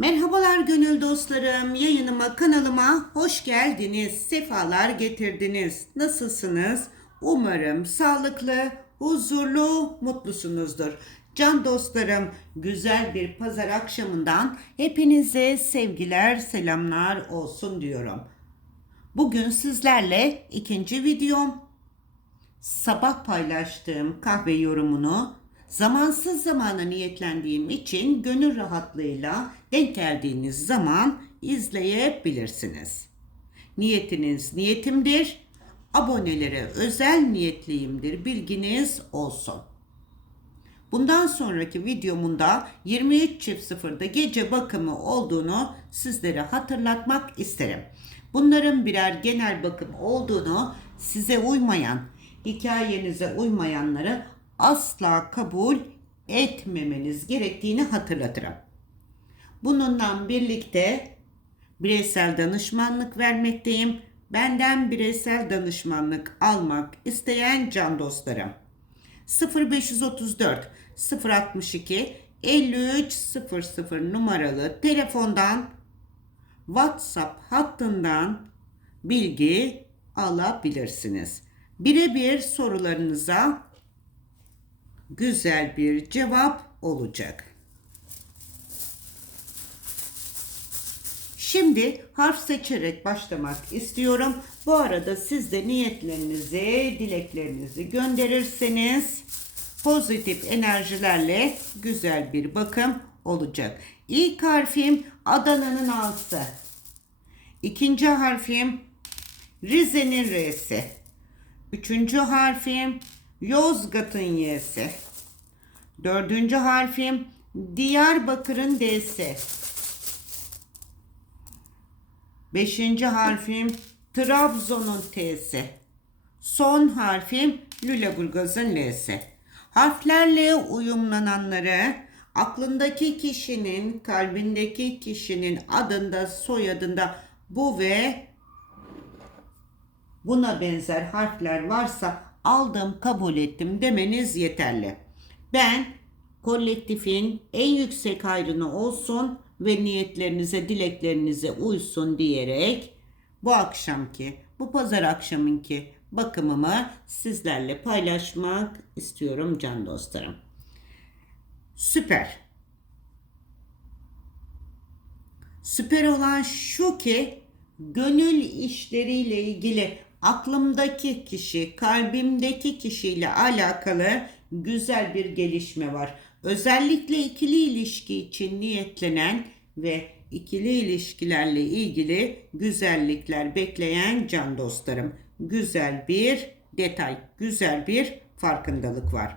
Merhabalar gönül dostlarım. Yayınıma, kanalıma hoş geldiniz. Sefalar getirdiniz. Nasılsınız? Umarım sağlıklı, huzurlu, mutlusunuzdur. Can dostlarım, güzel bir pazar akşamından hepinize sevgiler, selamlar olsun diyorum. Bugün sizlerle ikinci videom sabah paylaştığım kahve yorumunu zamansız zamana niyetlendiğim için gönül rahatlığıyla denk geldiğiniz zaman izleyebilirsiniz. Niyetiniz niyetimdir, abonelere özel niyetliyimdir bilginiz olsun. Bundan sonraki videomun da 23.00'da gece bakımı olduğunu sizlere hatırlatmak isterim. Bunların birer genel bakım olduğunu size uymayan, hikayenize uymayanları asla kabul etmemeniz gerektiğini hatırlatırım. Bununla birlikte bireysel danışmanlık vermekteyim. Benden bireysel danışmanlık almak isteyen can dostlarım 0534 062 53 00 numaralı telefondan WhatsApp hattından bilgi alabilirsiniz. Birebir sorularınıza güzel bir cevap olacak. Şimdi harf seçerek başlamak istiyorum. Bu arada siz de niyetlerinizi, dileklerinizi gönderirseniz pozitif enerjilerle güzel bir bakım olacak. İlk harfim Adana'nın A'sı. İkinci harfim Rize'nin R'si. Üçüncü harfim Yozgat'ın Y'si. Dördüncü harfim Diyarbakır'ın D'si. Beşinci harfim Trabzon'un T'si. Son harfim Lüleburgaz'ın L'si. Harflerle uyumlananları aklındaki kişinin, kalbindeki kişinin adında, soyadında bu ve buna benzer harfler varsa aldım, kabul ettim demeniz yeterli. Ben kolektifin en yüksek hayrını olsun ve niyetlerinize, dileklerinize uysun diyerek bu akşamki, bu pazar akşamınki bakımımı sizlerle paylaşmak istiyorum can dostlarım. Süper. Süper olan şu ki gönül işleriyle ilgili aklımdaki kişi, kalbimdeki kişiyle alakalı güzel bir gelişme var. Özellikle ikili ilişki için niyetlenen ve ikili ilişkilerle ilgili güzellikler bekleyen can dostlarım. Güzel bir detay, güzel bir farkındalık var.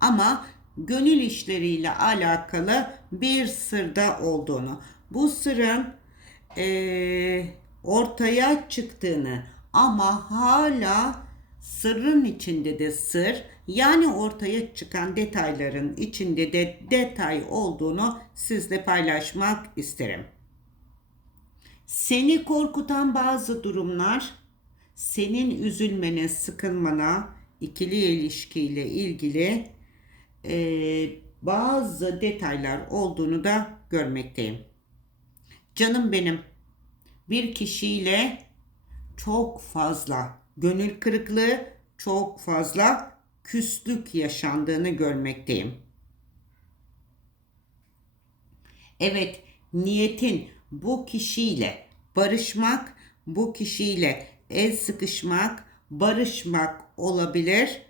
Ama gönül işleriyle alakalı bir sırda olduğunu, bu sırın eee, ortaya çıktığını ama hala sırrın içinde de sır yani ortaya çıkan detayların içinde de detay olduğunu sizle paylaşmak isterim. Seni korkutan bazı durumlar senin üzülmene, sıkılmana, ikili ilişkiyle ilgili e, bazı detaylar olduğunu da görmekteyim. Canım benim bir kişiyle çok fazla gönül kırıklığı, çok fazla küslük yaşandığını görmekteyim. Evet, niyetin bu kişiyle barışmak, bu kişiyle el sıkışmak, barışmak olabilir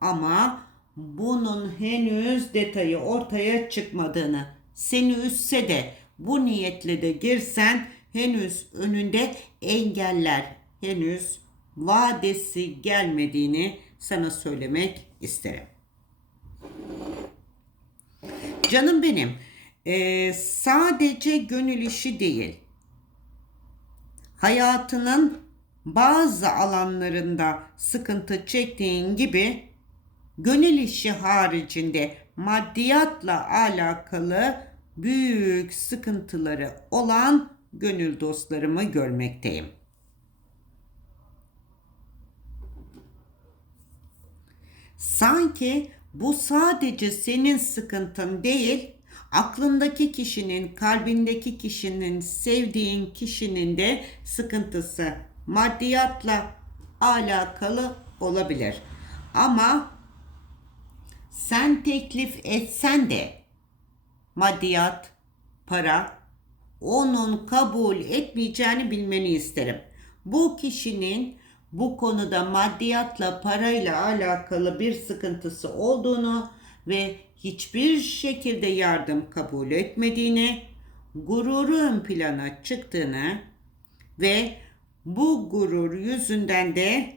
ama bunun henüz detayı ortaya çıkmadığını, seni üzse de bu niyetle de girsen henüz önünde engeller, henüz vadesi gelmediğini sana söylemek isterim. Canım benim, eee, sadece gönül işi değil, hayatının bazı alanlarında sıkıntı çektiğin gibi gönül işi haricinde maddiyatla alakalı büyük sıkıntıları olan gönül dostlarımı görmekteyim. Sanki bu sadece senin sıkıntın değil, Aklındaki kişinin, kalbindeki kişinin, sevdiğin kişinin de sıkıntısı maddiyatla alakalı olabilir. Ama sen teklif etsen de maddiyat, para onun kabul etmeyeceğini bilmeni isterim. Bu kişinin bu konuda maddiyatla parayla alakalı bir sıkıntısı olduğunu ve hiçbir şekilde yardım kabul etmediğini, gururu ön plana çıktığını ve bu gurur yüzünden de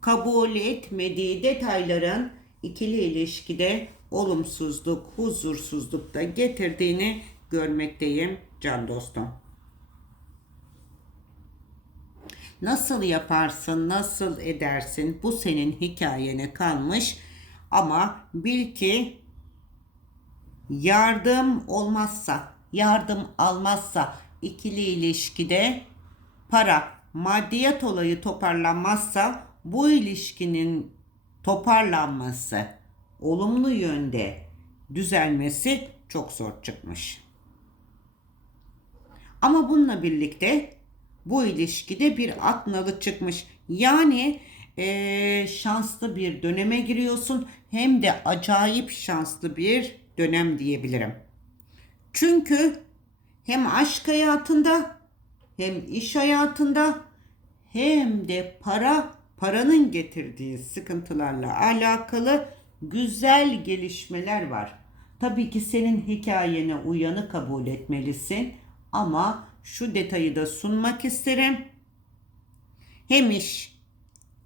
kabul etmediği detayların ikili ilişkide olumsuzluk, huzursuzluk da getirdiğini görmekteyim can dostum. Nasıl yaparsın, nasıl edersin bu senin hikayene kalmış ama bil ki yardım olmazsa, yardım almazsa ikili ilişkide para, maddiyat olayı toparlanmazsa bu ilişkinin toparlanması, olumlu yönde düzelmesi çok zor çıkmış. Ama bununla birlikte bu ilişkide bir at nalı çıkmış. Yani ee, şanslı bir döneme giriyorsun. Hem de acayip şanslı bir dönem diyebilirim. Çünkü hem aşk hayatında hem iş hayatında hem de para paranın getirdiği sıkıntılarla alakalı güzel gelişmeler var. Tabii ki senin hikayene uyanı kabul etmelisin ama şu detayı da sunmak isterim. Hem iş,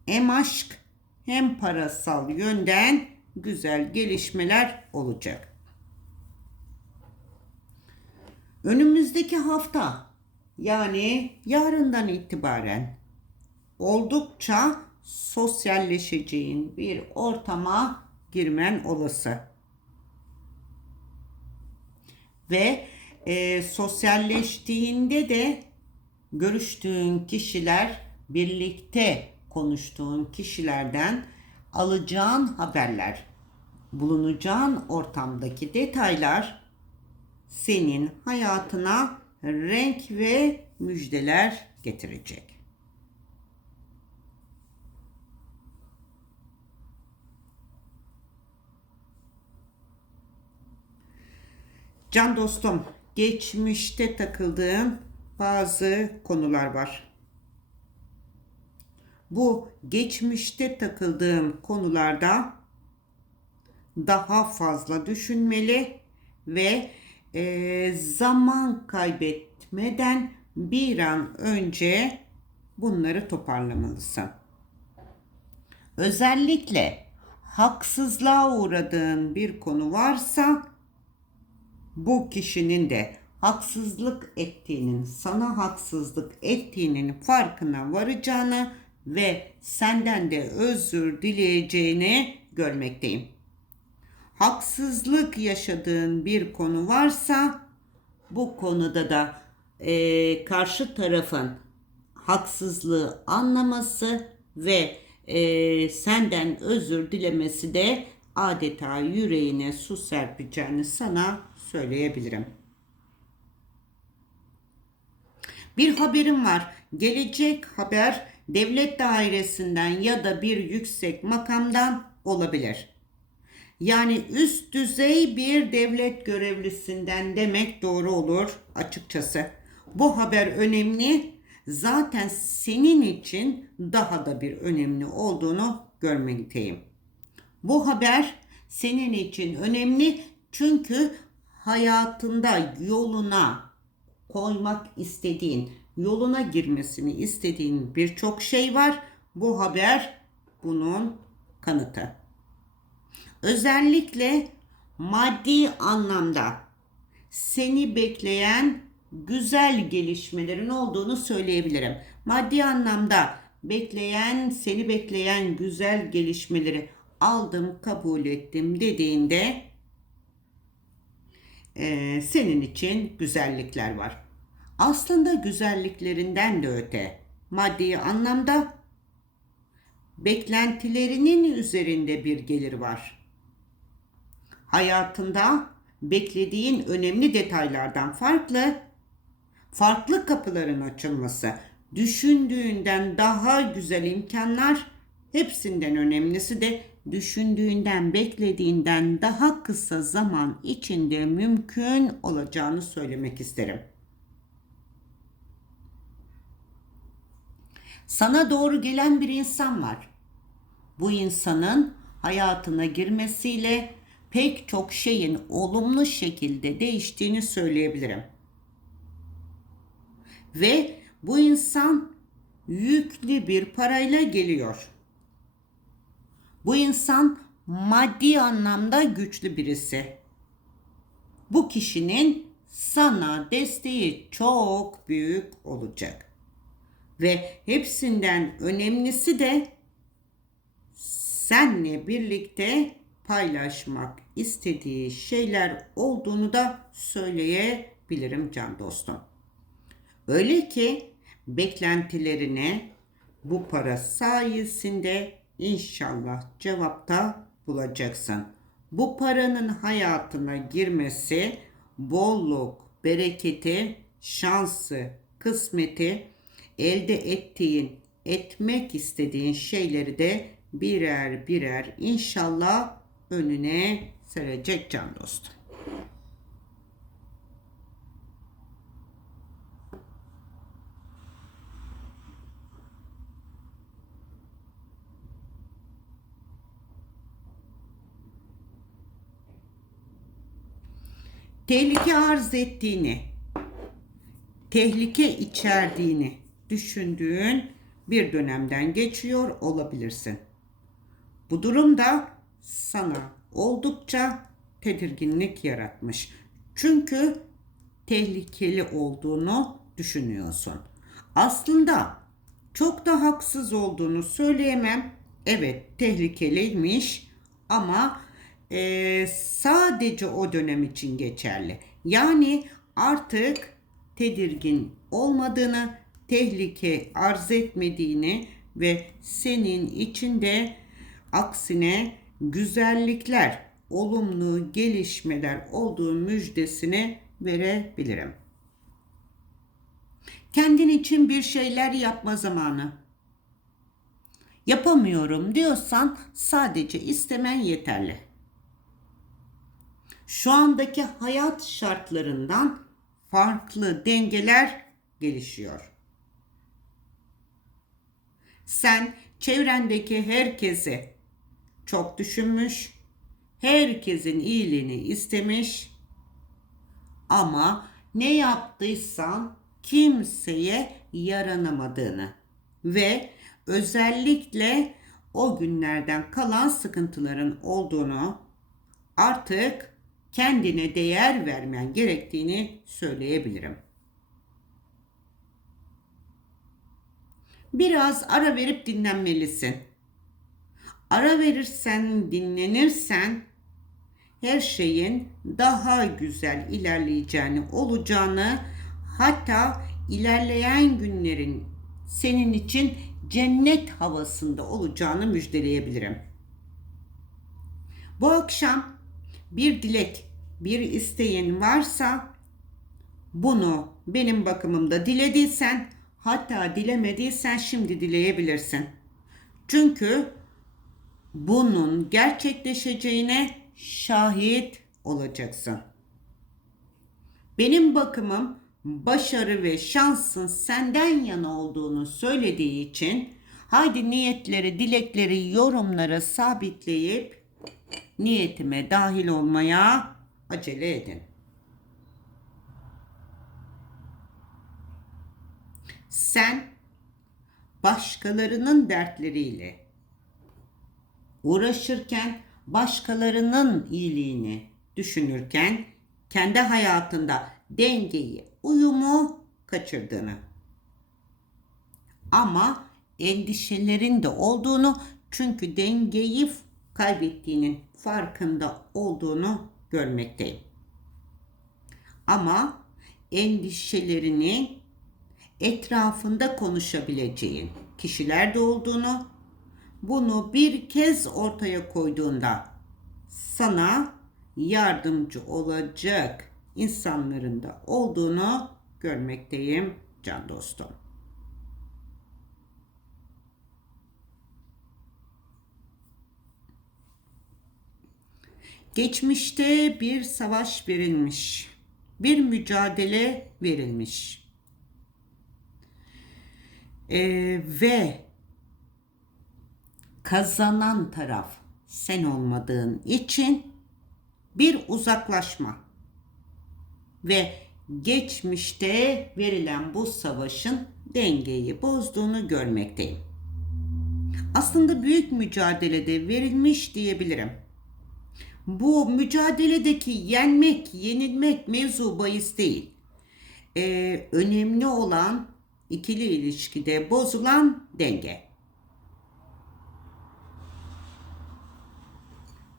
hem aşk, hem parasal yönden güzel gelişmeler olacak. Önümüzdeki hafta yani yarından itibaren oldukça sosyalleşeceğin bir ortama girmen olası. Ve e, sosyalleştiğinde de görüştüğün kişiler birlikte konuştuğun kişilerden alacağın haberler, bulunacağın ortamdaki detaylar senin hayatına renk ve müjdeler getirecek. Can dostum, geçmişte takıldığın bazı konular var. Bu geçmişte takıldığım konularda daha fazla düşünmeli ve e, zaman kaybetmeden bir an önce bunları toparlamalısın. Özellikle haksızlığa uğradığın bir konu varsa bu kişinin de haksızlık ettiğinin, sana haksızlık ettiğinin farkına varacağını ve senden de özür dileyeceğini görmekteyim. Haksızlık yaşadığın bir konu varsa bu konuda da e, karşı tarafın haksızlığı anlaması ve e, senden özür dilemesi de adeta yüreğine su serpeceğini sana söyleyebilirim. Bir haberim var. Gelecek haber devlet dairesinden ya da bir yüksek makamdan olabilir. Yani üst düzey bir devlet görevlisinden demek doğru olur açıkçası. Bu haber önemli. Zaten senin için daha da bir önemli olduğunu görmekteyim. Bu haber senin için önemli çünkü hayatında yoluna koymak istediğin, yoluna girmesini istediğin birçok şey var. Bu haber bunun kanıtı. Özellikle maddi anlamda seni bekleyen güzel gelişmelerin olduğunu söyleyebilirim. Maddi anlamda bekleyen, seni bekleyen güzel gelişmeleri aldım, kabul ettim dediğinde e, senin için güzellikler var. Aslında güzelliklerinden de öte maddi anlamda beklentilerinin üzerinde bir gelir var. Hayatında beklediğin önemli detaylardan farklı, farklı kapıların açılması, düşündüğünden daha güzel imkanlar, hepsinden önemlisi de düşündüğünden, beklediğinden daha kısa zaman içinde mümkün olacağını söylemek isterim. Sana doğru gelen bir insan var. Bu insanın hayatına girmesiyle pek çok şeyin olumlu şekilde değiştiğini söyleyebilirim. Ve bu insan yüklü bir parayla geliyor. Bu insan maddi anlamda güçlü birisi. Bu kişinin sana desteği çok büyük olacak. Ve hepsinden önemlisi de senle birlikte paylaşmak istediği şeyler olduğunu da söyleyebilirim can dostum. Öyle ki beklentilerine bu para sayesinde inşallah cevapta bulacaksın. Bu paranın hayatına girmesi bolluk, bereketi, şansı, kısmeti, elde ettiğin, etmek istediğin şeyleri de birer birer inşallah önüne serecek can dostum. Tehlike arz ettiğini, tehlike içerdiğini düşündüğün bir dönemden geçiyor olabilirsin. Bu durumda sana oldukça tedirginlik yaratmış. Çünkü tehlikeli olduğunu düşünüyorsun. Aslında çok da haksız olduğunu söyleyemem. Evet tehlikeliymiş ama e, sadece o dönem için geçerli. Yani artık tedirgin olmadığını, tehlike arz etmediğini ve senin içinde aksine güzellikler, olumlu gelişmeler olduğu müjdesini verebilirim. Kendin için bir şeyler yapma zamanı. Yapamıyorum diyorsan sadece istemen yeterli şu andaki hayat şartlarından farklı dengeler gelişiyor. Sen çevrendeki herkese çok düşünmüş, herkesin iyiliğini istemiş ama ne yaptıysan kimseye yaranamadığını ve özellikle o günlerden kalan sıkıntıların olduğunu artık kendine değer vermen gerektiğini söyleyebilirim. Biraz ara verip dinlenmelisin. Ara verirsen, dinlenirsen her şeyin daha güzel ilerleyeceğini, olacağını, hatta ilerleyen günlerin senin için cennet havasında olacağını müjdeleyebilirim. Bu akşam bir dilek, bir isteğin varsa bunu benim bakımımda dilediysen hatta dilemediysen şimdi dileyebilirsin. Çünkü bunun gerçekleşeceğine şahit olacaksın. Benim bakımım başarı ve şansın senden yana olduğunu söylediği için haydi niyetleri, dilekleri, yorumlara sabitleyip niyetime dahil olmaya acele edin. Sen başkalarının dertleriyle uğraşırken başkalarının iyiliğini düşünürken kendi hayatında dengeyi, uyumu kaçırdığını ama endişelerin de olduğunu çünkü dengeyi kaybettiğinin farkında olduğunu görmekteyim. Ama endişelerini etrafında konuşabileceğin kişiler de olduğunu, bunu bir kez ortaya koyduğunda sana yardımcı olacak insanların da olduğunu görmekteyim can dostum. Geçmişte bir savaş verilmiş. Bir mücadele verilmiş. Ee, ve kazanan taraf sen olmadığın için bir uzaklaşma ve geçmişte verilen bu savaşın dengeyi bozduğunu görmekteyim. Aslında büyük mücadelede verilmiş diyebilirim. Bu mücadeledeki yenmek, yenilmek mevzu bahis değil. Ee, önemli olan ikili ilişkide bozulan denge.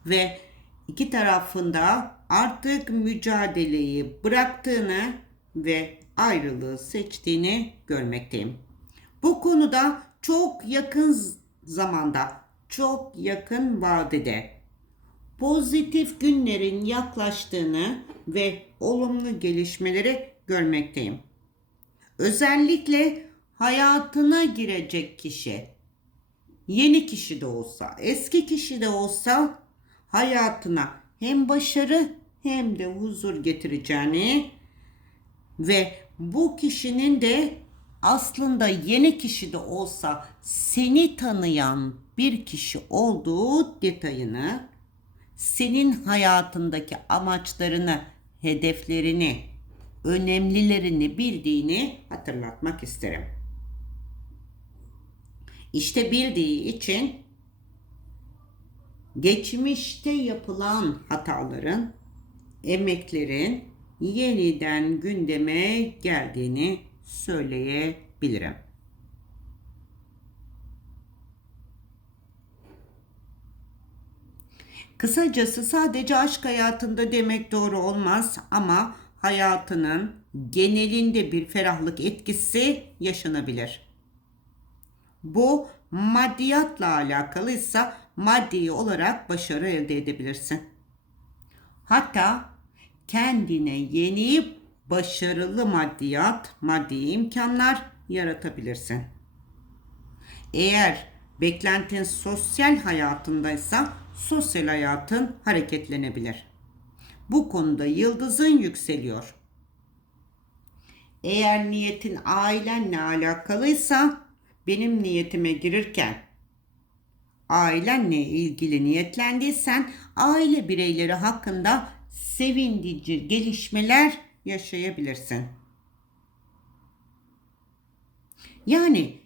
Ve iki tarafında artık mücadeleyi bıraktığını ve ayrılığı seçtiğini görmekteyim. Bu konuda çok yakın zamanda, çok yakın vadede pozitif günlerin yaklaştığını ve olumlu gelişmeleri görmekteyim. Özellikle hayatına girecek kişi, yeni kişi de olsa, eski kişi de olsa hayatına hem başarı hem de huzur getireceğini ve bu kişinin de aslında yeni kişi de olsa seni tanıyan bir kişi olduğu detayını senin hayatındaki amaçlarını, hedeflerini, önemlilerini bildiğini hatırlatmak isterim. İşte bildiği için geçmişte yapılan hataların, emeklerin yeniden gündeme geldiğini söyleyebilirim. Kısacası sadece aşk hayatında demek doğru olmaz ama hayatının genelinde bir ferahlık etkisi yaşanabilir. Bu maddiyatla alakalıysa maddi olarak başarı elde edebilirsin. Hatta kendine yeni başarılı maddiyat, maddi imkanlar yaratabilirsin. Eğer beklentin sosyal hayatındaysa sosyal hayatın hareketlenebilir. Bu konuda yıldızın yükseliyor. Eğer niyetin ailenle alakalıysa benim niyetime girirken ailenle ilgili niyetlendiysen aile bireyleri hakkında sevindirici gelişmeler yaşayabilirsin. Yani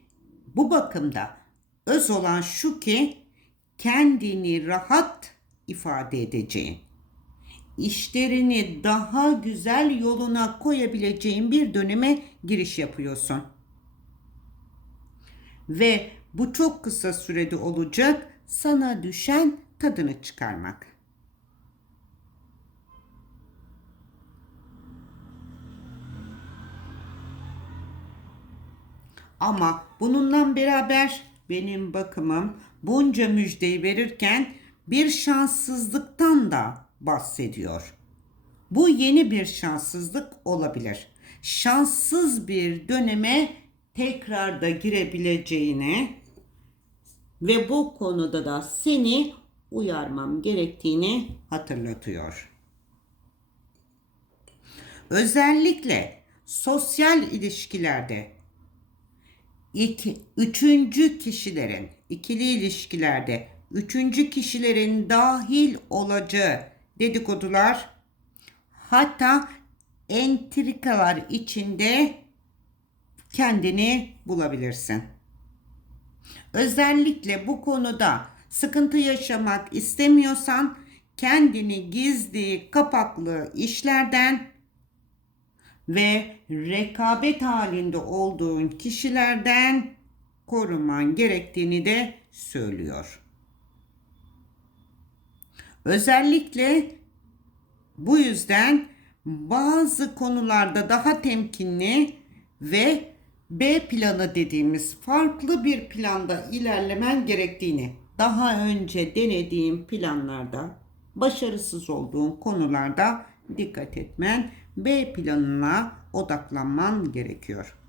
bu bakımda öz olan şu ki kendini rahat ifade edeceğin, işlerini daha güzel yoluna koyabileceğin bir döneme giriş yapıyorsun. Ve bu çok kısa sürede olacak. Sana düşen tadını çıkarmak. Ama bununla beraber benim bakımım bunca müjdeyi verirken bir şanssızlıktan da bahsediyor. Bu yeni bir şanssızlık olabilir. Şanssız bir döneme tekrar da girebileceğini ve bu konuda da seni uyarmam gerektiğini hatırlatıyor. Özellikle sosyal ilişkilerde iki, üçüncü kişilerin ikili ilişkilerde üçüncü kişilerin dahil olacağı dedikodular hatta entrikalar içinde kendini bulabilirsin. Özellikle bu konuda sıkıntı yaşamak istemiyorsan kendini gizli, kapaklı işlerden ve rekabet halinde olduğun kişilerden koruman gerektiğini de söylüyor. Özellikle bu yüzden bazı konularda daha temkinli ve B planı dediğimiz farklı bir planda ilerlemen gerektiğini daha önce denediğim planlarda başarısız olduğun konularda dikkat etmen, B planına odaklanman gerekiyor.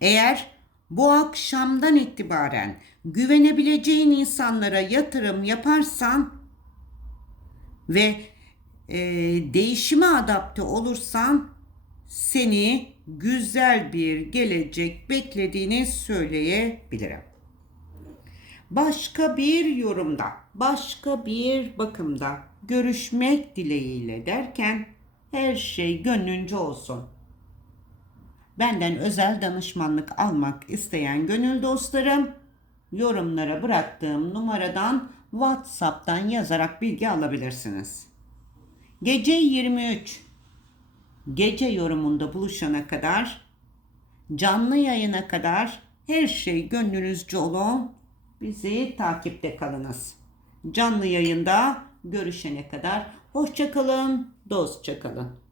Eğer bu akşamdan itibaren güvenebileceğin insanlara yatırım yaparsan ve e, değişime adapte olursan seni güzel bir gelecek beklediğini söyleyebilirim. Başka bir yorumda, başka bir bakımda görüşmek dileğiyle derken her şey gönlünce olsun. Benden özel danışmanlık almak isteyen gönül dostlarım yorumlara bıraktığım numaradan WhatsApp'tan yazarak bilgi alabilirsiniz. Gece 23 gece yorumunda buluşana kadar canlı yayına kadar her şey gönlünüzce olun. Bizi takipte kalınız. Canlı yayında görüşene kadar hoşça kalın, dostça kalın.